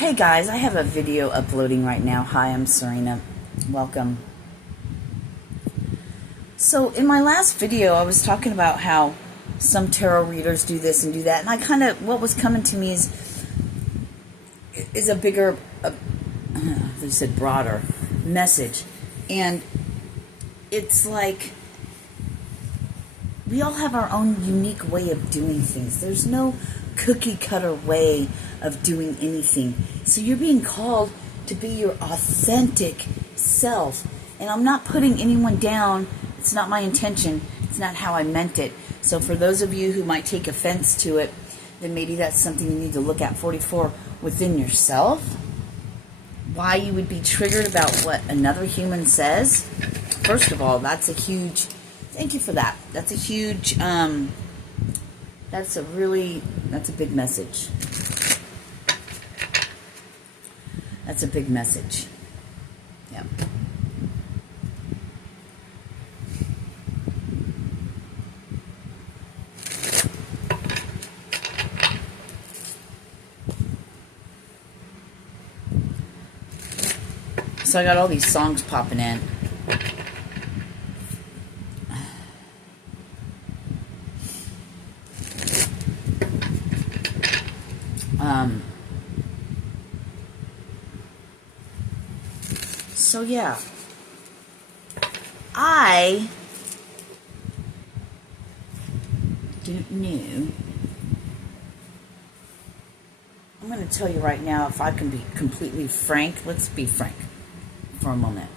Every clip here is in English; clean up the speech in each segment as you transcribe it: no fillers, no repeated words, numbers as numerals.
Hey guys, I have a video uploading right now. Hi, I'm Sirena. Welcome. So in my last video, I was talking about how some tarot readers do this and do that, and I kind of, what was coming to me is a bigger, they said broader message, and it's like we all have our own unique way of doing things. There's no cookie cutter way of doing anything. So you're being called to be your authentic self. And I'm not putting anyone down. It's not my intention. It's not how I meant it. So for those of you who might take offense to it, then maybe that's something you need to look at 44 within yourself. Why you would be triggered about what another human says. First of all, that's a huge, thank you for that. That's a huge, that's a big message. That's a big message. Yeah. So I got all these songs popping in. So yeah, I don't know. I'm going to tell you right now, if I can be completely frank, let's be frank for a moment.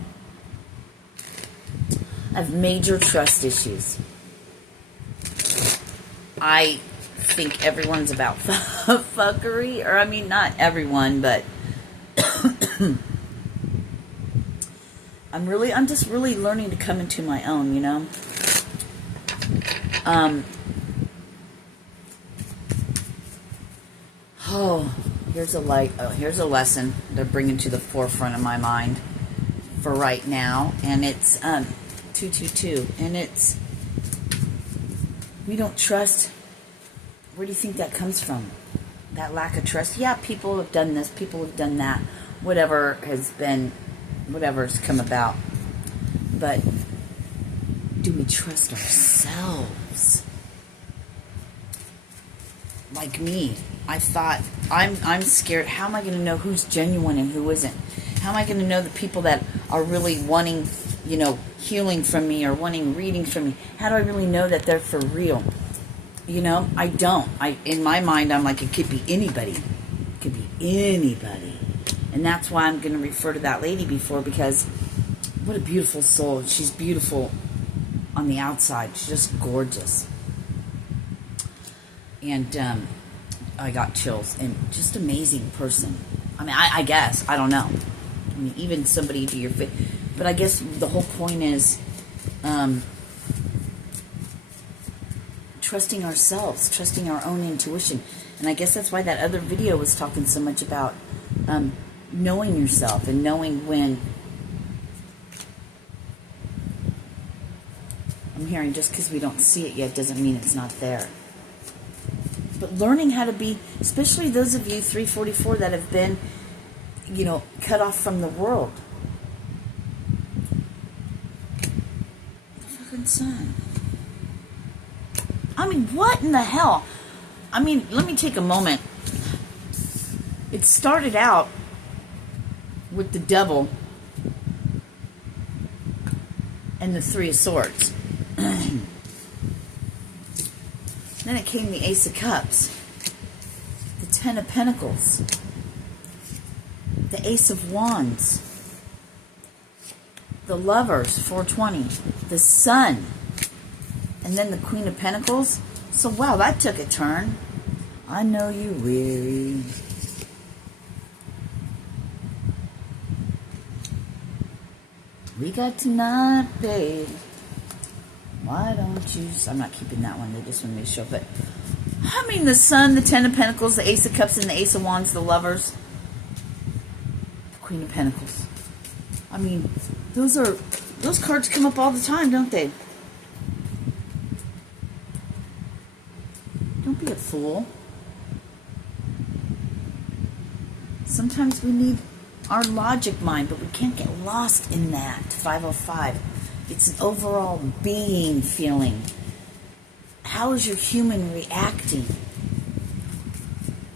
I have major trust issues. I think everyone's about fuckery, or I mean, not everyone, but I'm just really learning to come into my own, you know. Oh, here's a light. Oh, here's a lesson they're bringing to the forefront of my mind for right now, and it's 222, and it's we don't trust. Where do you think that comes from? That lack of trust. Yeah, people have done this, people have done that, whatever's come about. But do we trust ourselves? Like me, I thought, I'm scared. How am I going to know who's genuine and who isn't? How am I going to know the people that are really wanting, you know, healing from me or wanting reading from me? How do I really know that they're for real? You know, I don't. In my mind, I'm like, it could be anybody. It could be anybody. And that's why I'm going to refer to that lady before, because what a beautiful soul. She's beautiful on the outside. She's just gorgeous. And I got chills. And just amazing person. I mean, I guess. I don't know. I mean, even somebody to your face. But I guess the whole point is trusting ourselves, trusting our own intuition. And I guess that's why that other video was talking so much about knowing yourself and knowing when. I'm hearing just because we don't see it yet doesn't mean it's not there. But learning how to be, especially those of you 344 that have been, you know, cut off from the world. The fucking sun. I mean, what in the hell? I mean, let me take a moment. It started out with the devil and the Three of Swords. Then it came the Ace of Cups, the Ten of Pentacles, the Ace of Wands, the Lovers, 420, the Sun, and then the Queen of Pentacles. So wow, that took a turn. I know you're weary. We got tonight, babe. Why don't you... I'm not keeping that one. They just want me to show. But, I mean, the Sun, the Ten of Pentacles, the Ace of Cups, and the Ace of Wands, the Lovers. The Queen of Pentacles. I mean, those cards come up all the time, don't they? Don't be a fool. Sometimes we need our logic mind, but we can't get lost in that. 505. It's an overall being feeling. How is your human reacting?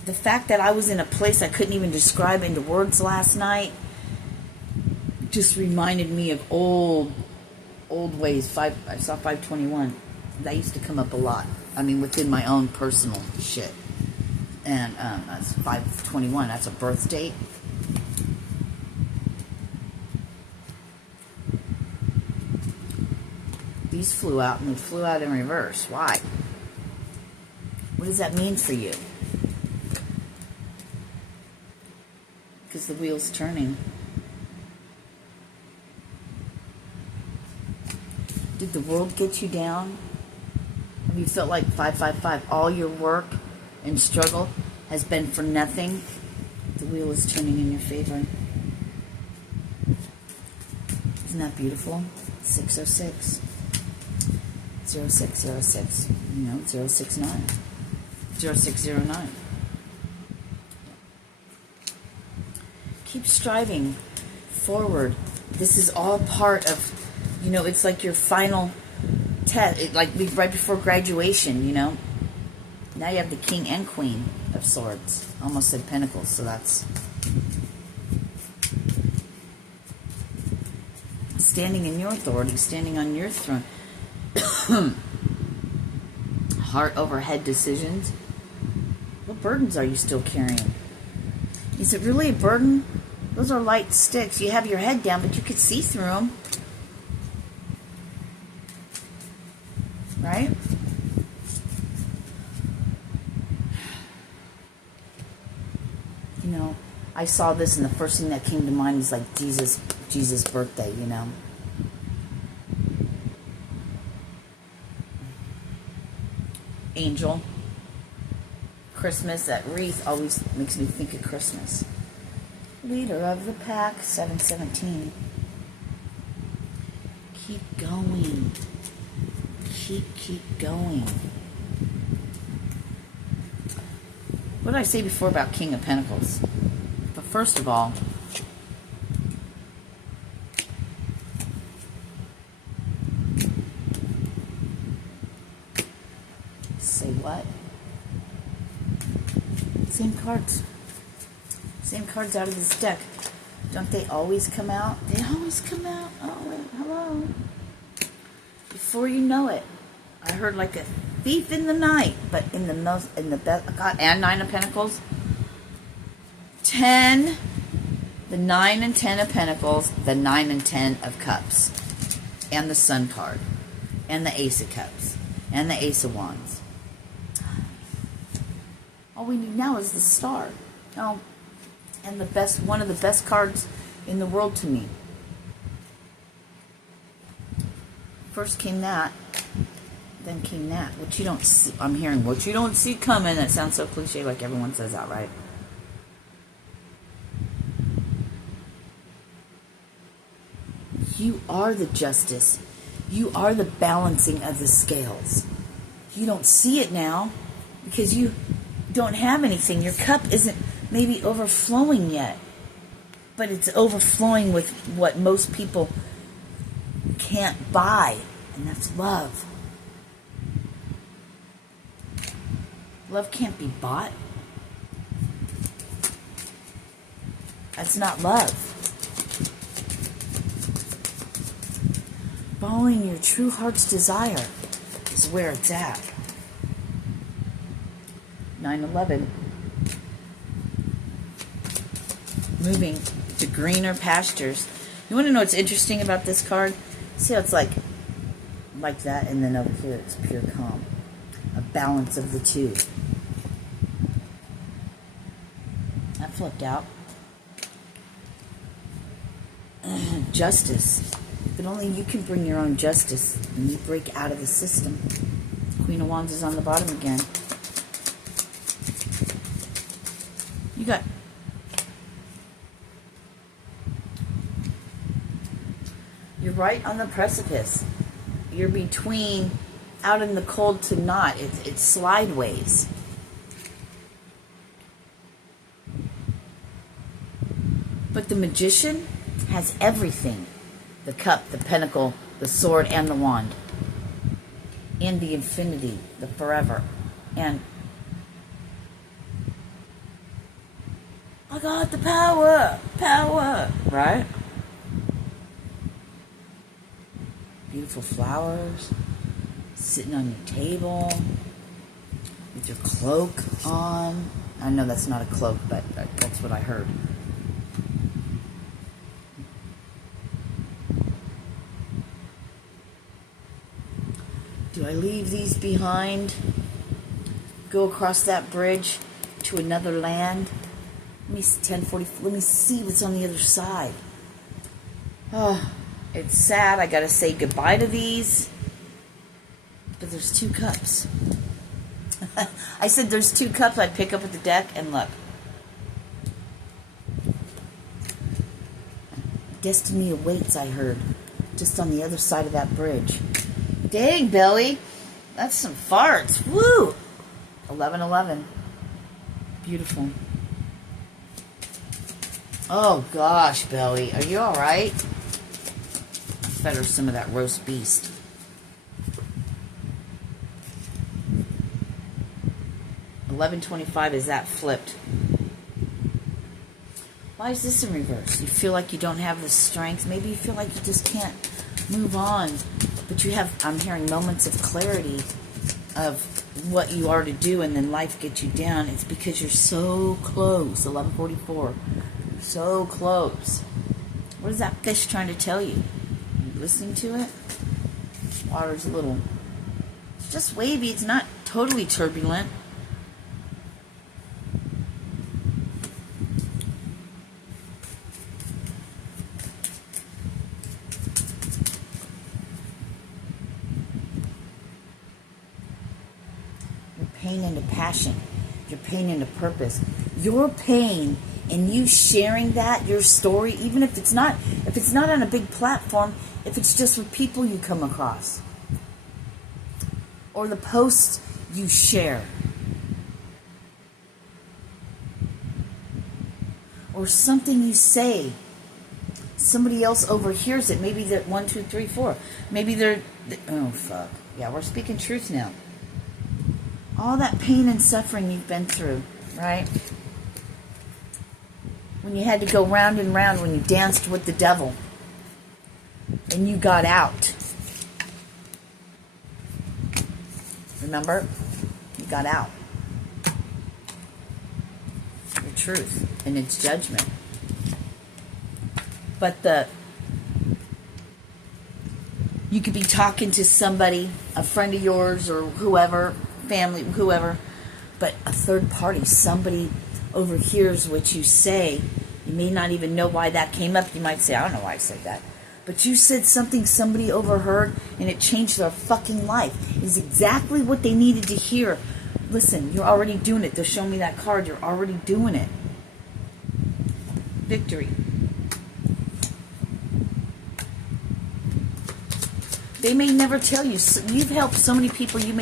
The fact that I was in a place I couldn't even describe into words last night just reminded me of old ways. I saw 521. That used to come up a lot. I mean, within my own personal shit. And that's 521. That's a birth date. These flew out, and they flew out in reverse. Why? What does that mean for you? Because the wheel's turning. Did the world get you down? Have you felt like 555, all your work and struggle has been for nothing? The wheel is turning in your favor. Isn't that beautiful? 606. 0606. 069. 0609. Keep striving forward. This is all part of, it's like your final test, like right before graduation, Now you have the King and Queen of Swords. Almost said Pentacles, so that's standing in your authority, standing on your throne. Heart over head decisions. What burdens are you still carrying? Is it really a burden? Those are light sticks. You have your head down, but you could see through them. Right? I saw this, and the first thing that came to mind was like Jesus' birthday, Angel. Christmas, that wreath always makes me think of Christmas. Leader of the pack, 717. Keep going. Keep going. What did I say before about King of Pentacles? But first of all, say what? Same cards. Same cards out of this deck. Don't they always come out? They always come out. Oh, wait, hello. Before you know it, I heard like a thief in the night, but in the best, God, and 9 of Pentacles. 10, the 9 and 10 of Pentacles, the 9 and 10 of Cups, and the Sun card, and the Ace of Cups, and the Ace of Wands. All we need now is the Star. Oh, and one of the best cards in the world to me. First came that, then came that. What you don't see, I'm hearing what you don't see coming. That sounds so cliche, like everyone says that, right? You are the justice. You are the balancing of the scales. You don't see it now because you don't have anything. Your cup isn't maybe overflowing yet, but it's overflowing with what most people can't buy, and that's love. Love can't be bought. That's not love. Following your true heart's desire is where it's at. 9/11. Moving to greener pastures. You want to know what's interesting about this card? See how it's like that, and then over here it's pure calm. A balance of the two. That flipped out. Justice. But only you can bring your own justice when you break out of the system. Queen of Wands is on the bottom again. You got... You're right on the precipice. You're between out in the cold to not. It's slideways. But the magician has everything. The cup, the pentacle, the sword, and the wand. And the infinity, the forever. And I got the power, right? Beautiful flowers, sitting on your table, with your cloak on. I know that's not a cloak, but that's what I heard. Do I leave these behind? Go across that bridge to another land? Let me see, 10:40. Let me see what's on the other side. Oh, it's sad. I gotta say goodbye to these. But there's 2 cups. I said there's 2 cups I'd pick up at the deck, and look. Destiny awaits, I heard. Just on the other side of that bridge. Dang, Belly. That's some farts. Woo! 11:11. Beautiful. Oh, gosh, Belly. Are you alright? I fed her some of that roast beast. $11.25 is that flipped. Why is this in reverse? You feel like you don't have the strength. Maybe you feel like you just can't move on. But you have, I'm hearing moments of clarity of what you are to do, and then life gets you down. It's because you're so close. 11:44. So close. What is that fish trying to tell you? Are you listening to it? Water's a little, it's just wavy. It's not totally turbulent. Your pain into passion. Your pain into purpose. Your pain and you sharing that, your story, even if it's not on a big platform, if it's just with people you come across, or the posts you share, or something you say, somebody else overhears it. Maybe they're 1, 2, 3, 4. Maybe they're, oh fuck, yeah, we're speaking truth now. All that pain and suffering you've been through, right? When you had to go round and round, when you danced with the devil, and you got out. Remember? You got out. The truth and its judgment. But you could be talking to somebody, a friend of yours or whoever, family, whoever, but a third party, somebody overhears what you say. You may not even know why that came up. You might say, I don't know why I said that. But you said something somebody overheard, and it changed their fucking life. It's exactly what they needed to hear. Listen, you're already doing it. They're showing me that card. You're already doing it. Victory. They may never tell you. You've helped so many people you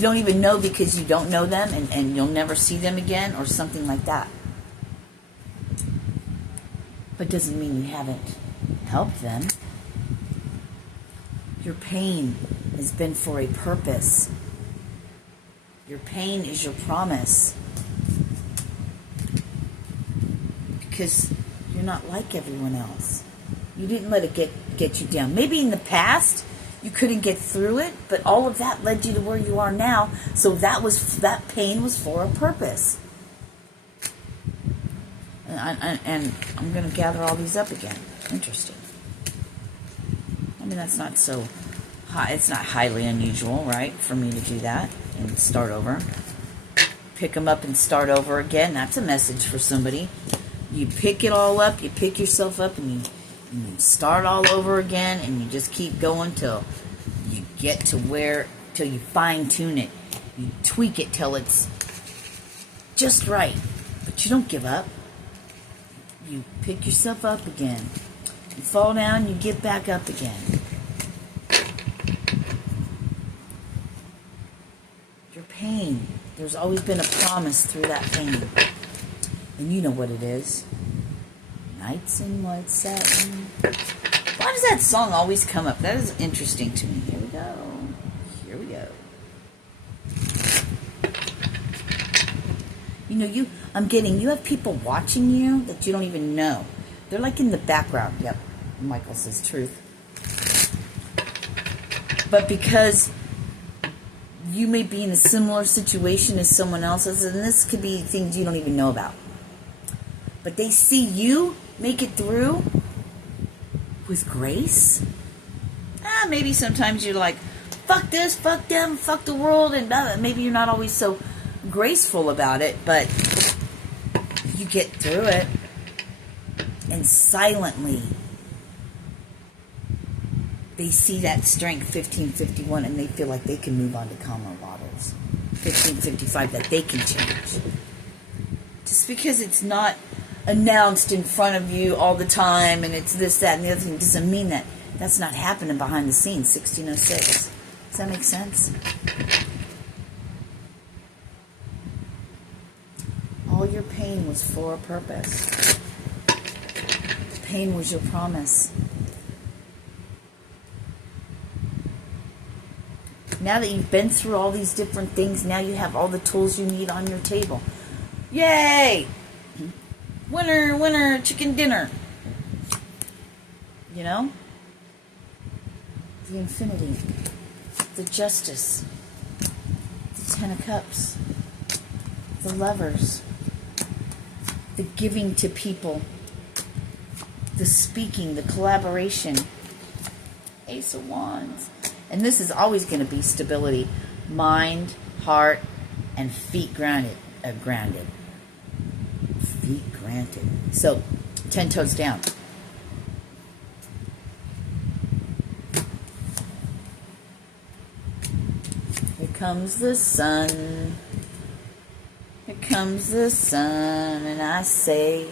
don't even know because you don't know them, and you'll never see them again, or something like that. But doesn't mean you haven't helped them. Your pain has been for a purpose. Your pain is your promise. Because you're not like everyone else. You didn't let it get you down. Maybe in the past you couldn't get through it, but all of that led you to where you are now. So that pain was for a purpose. And I'm going to gather all these up again. Interesting. I mean, that's not so high. It's not highly unusual, right, for me to do that and start over. Pick them up and start over again. That's a message for somebody. You pick it all up, you pick yourself up, and you start all over again, and you just keep going till you get to till you fine-tune it. You tweak it till it's just right. But you don't give up. You pick yourself up again. You fall down, you get back up again. Your pain, there's always been a promise through that pain. And you know what it is. Nights in white satin. Why does that song always come up? That is interesting to me. Here we go. Here we go. You know, you have people watching you that you don't even know. They're like in the background. Yep, Michael says truth. But because you may be in a similar situation as someone else's, and this could be things you don't even know about. But they see you make it through with grace. Maybe sometimes you're like, fuck this, fuck them, fuck the world, and maybe you're not always so graceful about it, but you get through it, and silently they see that strength, 1551, and they feel like they can move on to calmer waters. 1555, that they can change. Just because it's not announced in front of you all the time, and it's this, that, and the other thing, doesn't mean that that's not happening behind the scenes. 1606. Does that make sense? All your pain was for a purpose. Pain was your promise. Now that you've been through all these different things, now you have all the tools you need on your table. Yay! Winner, winner, chicken dinner. You know? The infinity. The justice. The 10 of cups. The lovers. The giving to people. The speaking, the collaboration. Ace of Wands. And this is always going to be stability. Mind, heart, and feet grounded. Feet granted. So, 10 toes down. Here comes the sun. Here comes the sun. And I say,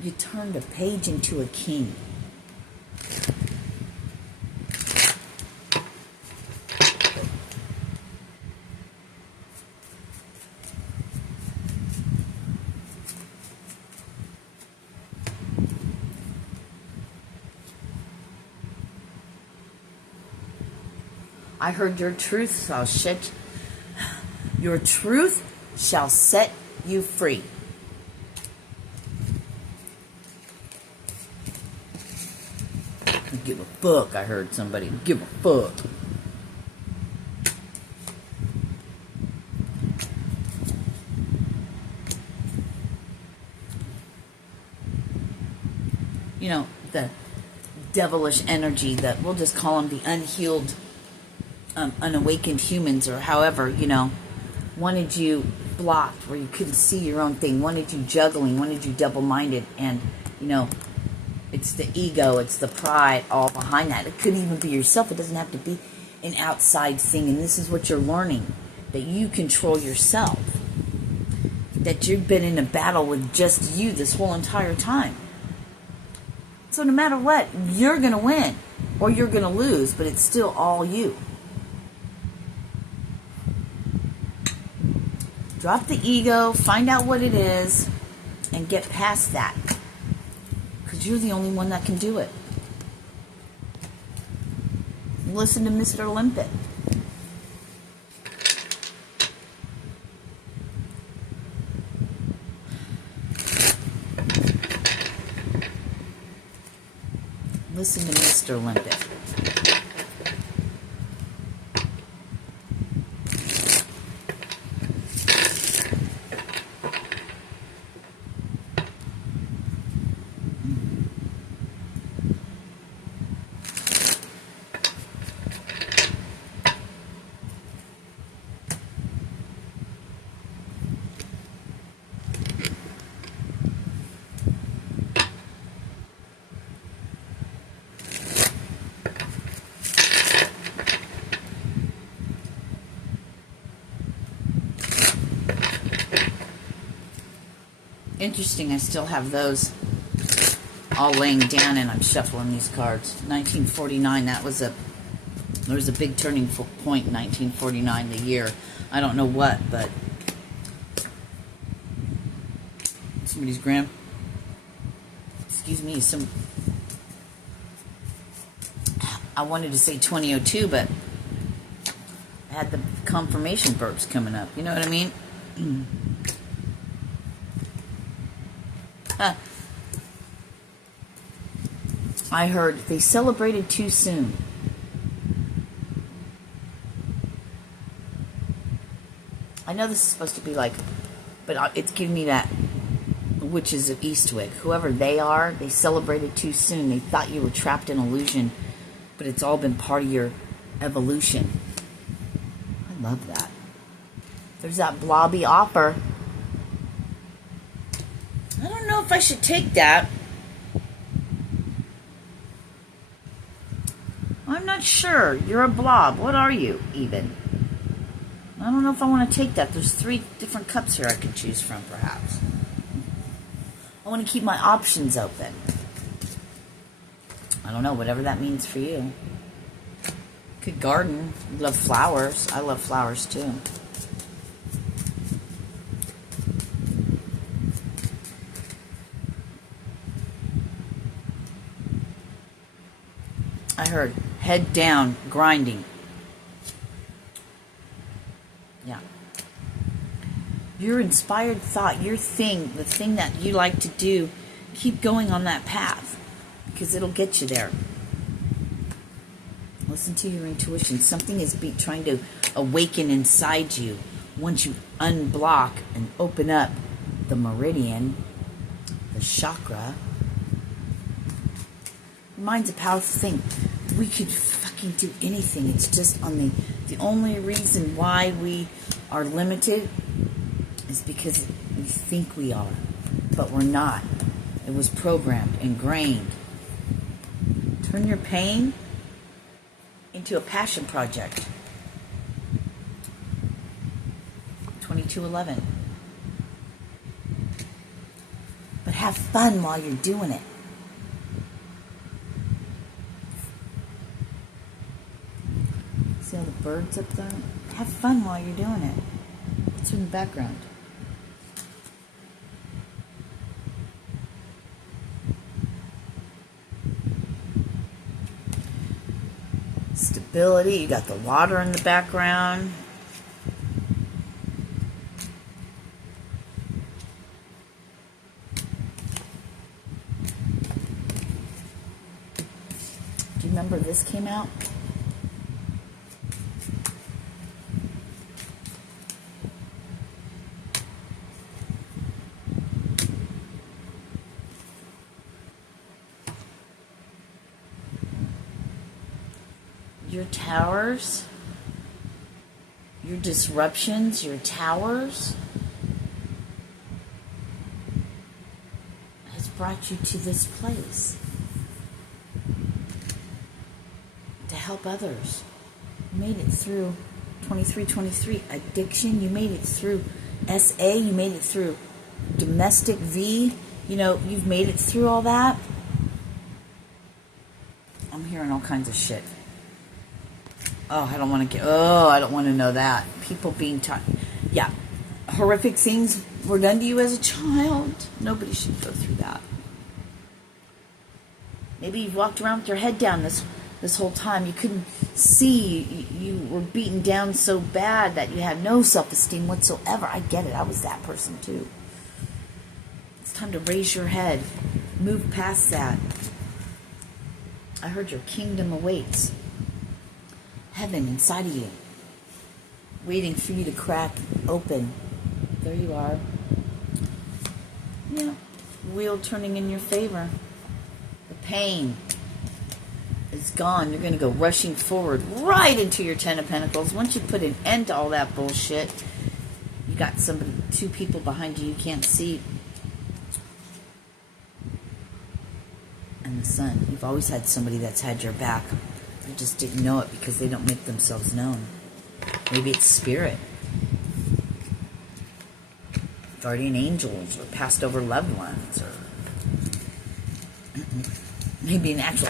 you turned a page into a king. I heard your truth shall set you free. Give a fuck, I heard somebody. Give a fuck. You know, the devilish energy, that we'll just call them the unhealed, unawakened humans, or however, you know, wanted you blocked where you couldn't see your own thing, wanted you juggling, wanted you double-minded, and, you know, it's the ego, it's the pride all behind that. It could even be yourself. It doesn't have to be an outside thing, and this is what you're learning, that you control yourself, that you've been in a battle with just you this whole entire time. So no matter what, you're going to win, or you're going to lose, but it's still all you. Drop the ego, find out what it is, and get past that. Because you're the only one that can do it. Listen to Mr. Olympic. Listen to Mr. Olympic. Interesting, I still have those all laying down, and I'm shuffling these cards. 1949, there was a big turning point in 1949, the year. I don't know what, but somebody's excuse me, I wanted to say 2002, but I had the confirmation burps coming up. You know what I mean? I heard they celebrated too soon. I know this is supposed to be like, but it's giving me that Witches of Eastwick. Whoever they are, they celebrated too soon. They thought you were trapped in illusion, but it's all been part of your evolution. I love that. There's that blobby offer. I don't know if I should take that. I'm not sure. You're a blob. What are you, even? I don't know if I want to take that. There's 3 different cups here I could choose from, perhaps. I want to keep my options open. I don't know, whatever that means for you. Could garden. You love flowers. I love flowers, too. I heard head down, grinding. Yeah. Your inspired thought, your thing, the thing that you like to do, keep going on that path because it'll get you there. Listen to your intuition. Something is trying to awaken inside you once you unblock and open up the meridian, the chakra. Mind's a powerful thing. We could fucking do anything. It's just on the only reason why we are limited is because we think we are, but we're not. It was programmed, ingrained. Turn your pain into a passion project. 2211. But have fun while you're doing it. See all the birds up there? Have fun while you're doing it. It's in the background. Stability. You got the water in the background. Do you remember this came out? Your towers, your disruptions, your towers has brought you to this place to help others. You made it through 2323 addiction. You made it through SA. You made it through domestic V. You know, you've made it through all that. I'm hearing all kinds of shit. Oh, I don't want to know that. People being taught. Yeah. Horrific things were done to you as a child. Nobody should go through that. Maybe you've walked around with your head down this whole time. You couldn't see. You were beaten down so bad that you had no self-esteem whatsoever. I get it. I was that person too. It's time to raise your head. Move past that. I heard your kingdom awaits. Heaven inside of you, waiting for you to crack open. There you are. Yeah, wheel turning in your favor. The pain is gone. You're going to go rushing forward right into your 10 of Pentacles. Once you put an end to all that bullshit, you got two people behind you can't see. And the sun. You've always had somebody that's had your back. You just didn't know it because they don't make themselves known. Maybe it's spirit. Guardian angels or passed over loved ones. Or maybe an actual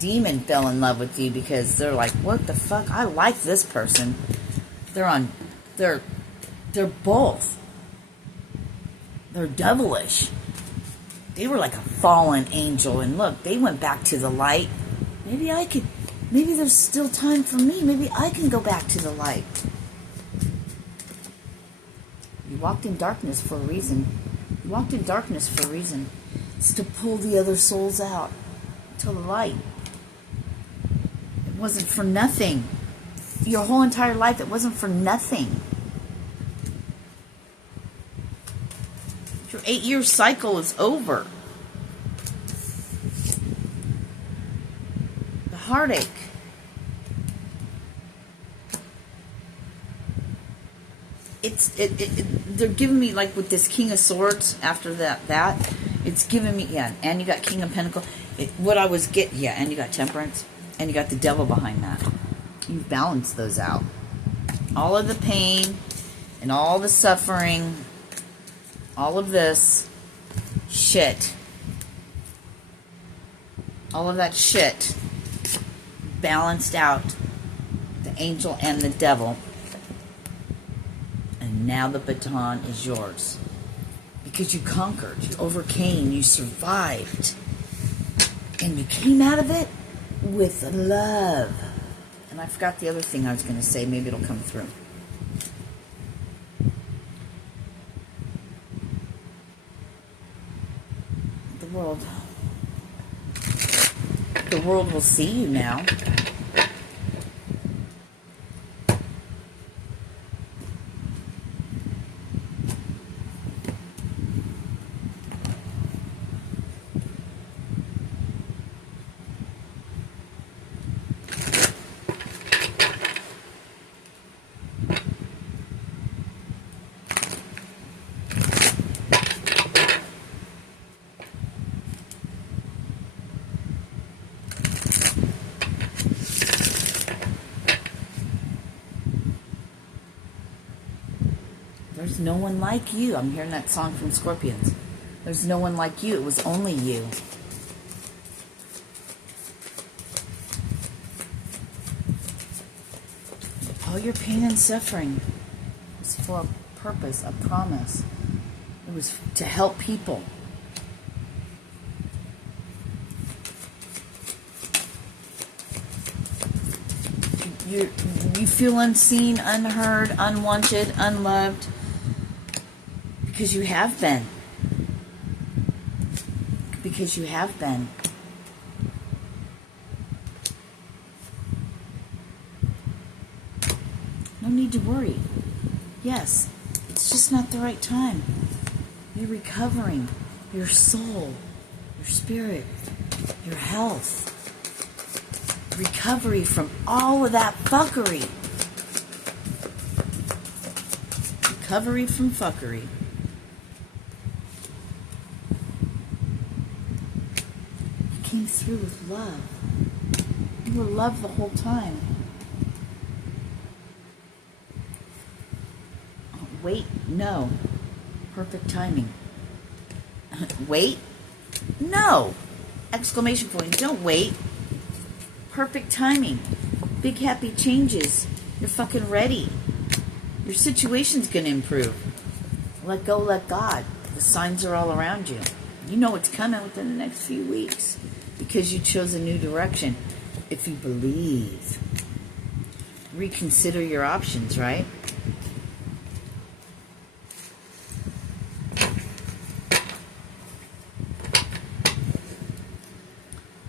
demon fell in love with you because they're like, what the fuck? I like this person. They're both. They're devilish. They were like a fallen angel, and look, they went back to the light. Maybe there's still time for me. Maybe I can go back to the light. You walked in darkness for a reason. You walked in darkness for a reason. It's to pull the other souls out to the light. It wasn't for nothing. Your whole entire life, it wasn't for nothing. Your 8-year cycle is over. The heartache. They're giving me, like, with this King of Swords after that it's giving me, yeah, and you got King of Pentacles. And you got Temperance, and you got the Devil behind that. You've balanced those out. All of the pain and all the suffering, all of this shit, all of that shit balanced out the angel and the devil. And now the baton is yours. Because you conquered, you overcame, you survived. And you came out of it with love. And I forgot the other thing I was going to say. Maybe it'll come through. The world will see you now. There's no one like you. I'm hearing that song from Scorpions. There's no one like you. It was only you. All your pain and suffering was for a purpose, a promise. It was to help people. You feel unseen, unheard, unwanted, unloved. Because you have been. Because you have been. No need to worry. Yes, it's just not the right time. You're recovering. Your soul, your spirit, your health. Recovery from all of that fuckery. Recovery from fuckery. Came through with love. You were loved the whole time. Wait, no. Perfect timing. Wait, no. Exclamation point. Don't wait. Perfect timing. Big happy changes. You're fucking ready. Your situation's gonna improve. Let go, let God. The signs are all around you. You know it's coming within the next few weeks. Because you chose a new direction. If you believe. Reconsider your options, right?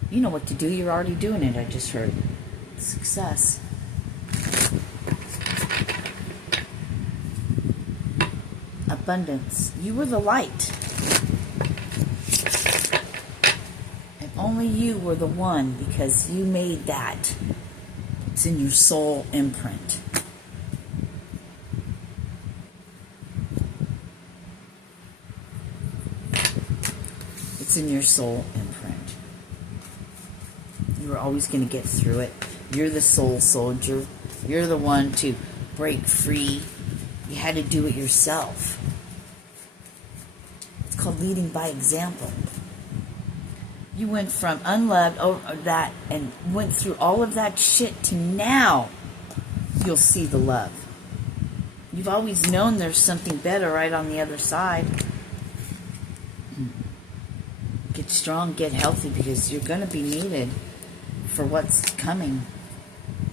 You know what to do. You're already doing it, I just heard. Success. Abundance. You were the light. Only you were the one because you made that. It's in your soul imprint. It's in your soul imprint. You were always going to get through it. You're the soul soldier. You're the one to break free. You had to do it yourself. It's called leading by example. You went from unloved over that and went through all of that shit to now you'll see the love. You've always known there's something better right on the other side. Get strong, get healthy, because you're going to be needed for what's coming.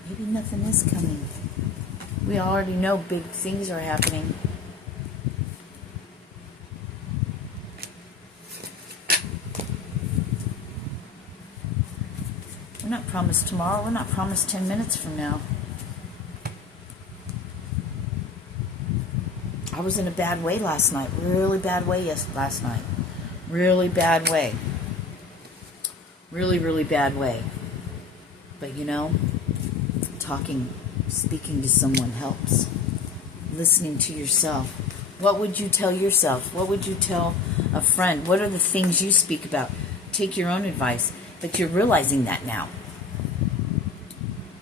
Maybe nothing is coming. We already know big things are happening. We're not promised tomorrow. We're not promised 10 minutes from now. I was in a bad way last night. Really bad way last night. Really bad way. Really, really bad way. But you know, speaking to someone helps. Listening to yourself. What would you tell yourself? What would you tell a friend? What are the things you speak about? Take your own advice. But you're realizing that now.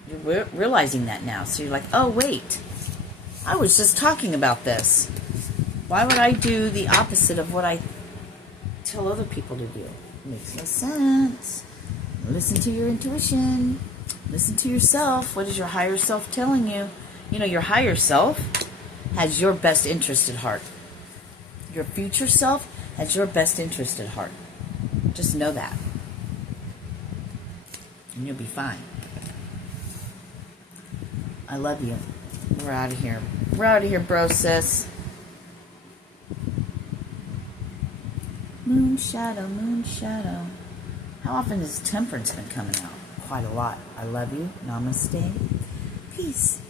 You're realizing that now. So you're like, oh, wait. I was just talking about this. Why would I do the opposite of what I tell other people to do? Makes no sense. Listen to your intuition. Listen to yourself. What is your higher self telling you? You know, your higher self has your best interest at heart. Your future self has your best interest at heart. Just know that. And you'll be fine. I love you. We're out of here. We're out of here, bro, sis. Moon shadow, moon shadow. How often has temperance been coming out? Quite a lot. I love you. Namaste. Peace.